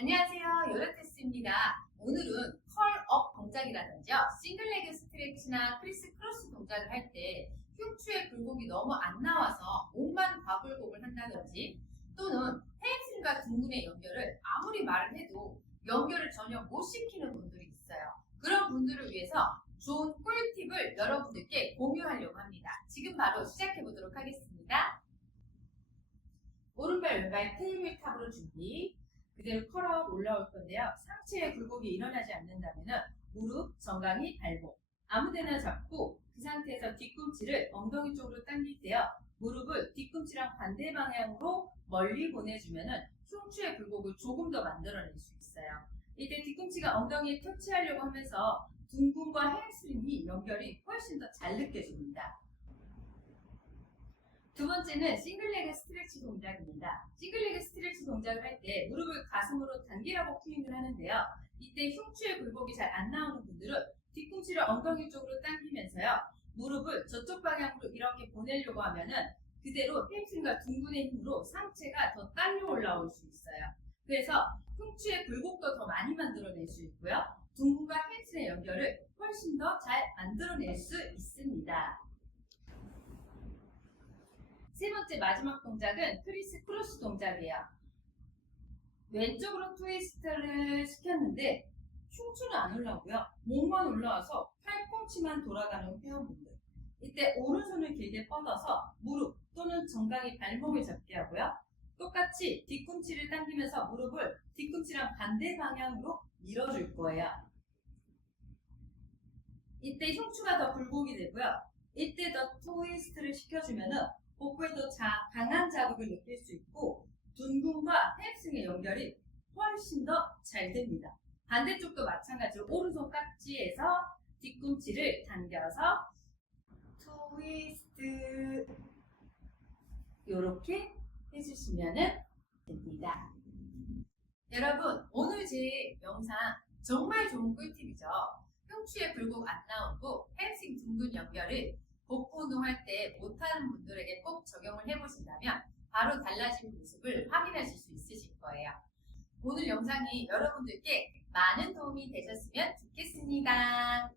안녕하세요. 요라테스입니다. 오늘은 컬업 동작이라든지 싱글레그 스트레치나 크리스 크로스 동작을 할 때 흉추의 굴곡이 너무 안 나와서 몸만 과굴곡을 한다든지 또는 햄스트링과 둥근의 연결을 아무리 말을 해도 연결을 전혀 못 시키는 분들이 있어요. 그런 분들을 위해서 좋은 꿀팁을 여러분들께 공유하려고 합니다. 지금 바로 시작해 보도록 하겠습니다. 오른발 왼발 테이블 탑으로 준비. 그대로 컬업 올라올 건데요. 상체에 굴곡이 일어나지 않는다면 무릎, 정강이, 발목 아무데나 잡고 그 상태에서 뒤꿈치를 엉덩이 쪽으로 당길 때요. 무릎을 뒤꿈치랑 반대 방향으로 멀리 보내주면은 흉추의 굴곡을 조금 더 만들어낼 수 있어요. 이때 뒤꿈치가 엉덩이에 터치하려고 하면서 둥근과 햄스트링이 연결이 훨씬 더 잘 느껴집니다. 두 번째는 싱글레그 스트레치 동작입니다. 싱글레그 스트레치 동작을 할 때 무릎을 가슴으로 당기라고 표현을 하는데요. 이때 흉추의 굴곡이 잘 안 나오는 분들은 뒤꿈치를 엉덩이 쪽으로 당기면서요. 무릎을 저쪽 방향으로 이렇게 보내려고 하면은 그대로 햄스트링과 둥근의 힘으로 상체가 더 딸려 올라올 수 있어요. 그래서 흉추의 굴곡도 더 많이 만들어낼 수 있고요. 둥근과 햄스트링의 연결을 훨씬 더 잘 만들어낼 수 있습니다. 세 번째 마지막 동작은 크리스 크로스 동작이에요. 왼쪽으로 트위스트를 시켰는데 흉추는 안 올라오고요. 몸만 올라와서 팔꿈치만 돌아가는 회원분들. 이때 오른손을 길게 뻗어서 무릎 또는 정강이 발목을 잡게 하고요. 똑같이 뒤꿈치를 당기면서 무릎을 뒤꿈치랑 반대 방향으로 밀어줄 거예요. 이때 흉추가 더 굴곡이 되고요. 이때 더 트위스트를 시켜주면은 복부에 더 자- 강한 자극을 느낄 수 있고 둔근과 햄스트링의 연결이 훨씬 더 잘 됩니다. 반대쪽도 마찬가지로 오른손 깍지에서 뒤꿈치를 당겨서 트위스트 이렇게 해주시면 됩니다. 여러분 오늘 제 영상 정말 좋은 꿀팁이죠. 흉추의 굴곡 안 나오고 햄스트링 둥근 연결을 복부 운동할 때 못하는 분들에게 꼭 적용을 해보신다면 바로 달라진 모습을 확인하실 수 있으실 거예요. 오늘 영상이 여러분들께 많은 도움이 되셨으면 좋겠습니다.